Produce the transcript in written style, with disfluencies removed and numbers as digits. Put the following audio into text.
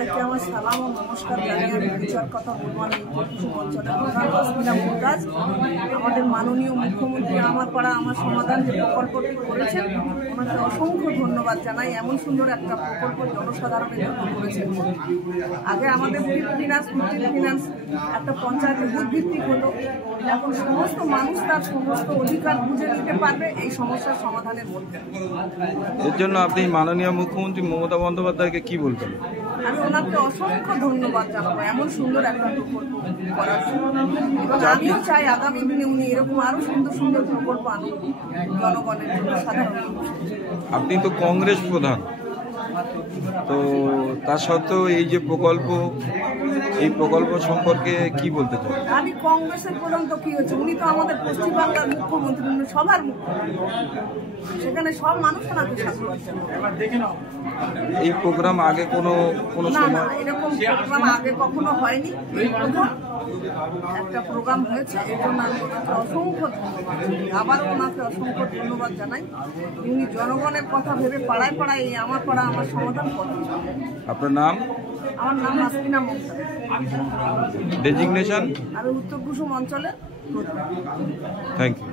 সবাইকে আমার সালাম ও নমস্কার জানিয়ে আমি বিচার কথা বলবো না। কুসুম অঞ্চলের প্রধান আসমিনা মুমতাজ। আমাদের মাননীয় মুখ্যমন্ত্রী আমার পাড়া আমার সমাধান যে প্রকল্পটি করেছেন ওনাকে অসংখ্য ধন্যবাদ জানাই। এমন সুন্দর একটা প্রকল্প জনসাধারণের জন্য করেছেন। আগে আমাদের ফিনান্স একটা পঞ্চায়েতের বুথ ভিত্তিক হতো, এখন সমস্ত মানুষ তার সমস্ত অধিকার বুঝে নিতে পারবে এই সমস্যার সমাধানের মধ্যে। এর জন্য আপনি মাননীয় মুখ্যমন্ত্রী মমতা বন্দ্যোপাধ্যায়কে কি বলবেন? আমি ওনাকে অসংখ্য ধন্যবাদ জানাবো এমন সুন্দর একটা প্রকল্প করার জন্য। এবং আমিও চাই আগামী দিনে উনি এরকম আরো সুন্দর সুন্দর প্রকল্প আনুন জনগণের জন্য, সাধারণ মানুষের। আপনি তো কংগ্রেস প্রধান, তো তা সত্ত্বেও এই যে প্রকল্প, এই প্রকল্প সম্পর্কে কি বলতে চান? আমি কংগ্রেসের প্রধান তো কি হচ্ছে, উনি তো আমাদের পশ্চিমবাংলার মুখ্যমন্ত্রী, উনি সবার মুখ্যমন্ত্রী, সেখানে সব মানুষ ওনাকে সাথে পাচ্ছেন। এই প্রোগ্রাম আগে কোনো না না, এরকম প্রোগ্রাম আগে কখনো হয়নি, এই প্রথম একটা প্রোগ্রাম হয়েছে। এর জন্য আমি ওনাকে অসংখ্য ধন্যবাদ, আবার ওনাকে অসংখ্য ধন্যবাদ জানাই। উনি জনগণের কথা ভেবে পাড়ায় পাড়ায় এই আমার পাড়া আমার সমাধান করেন। আপনার নাম? আমার নাম আসমিনা মুমতাজ। ডেজিগনেশন? আমি উত্তর কুসুম অঞ্চলের। Thank you.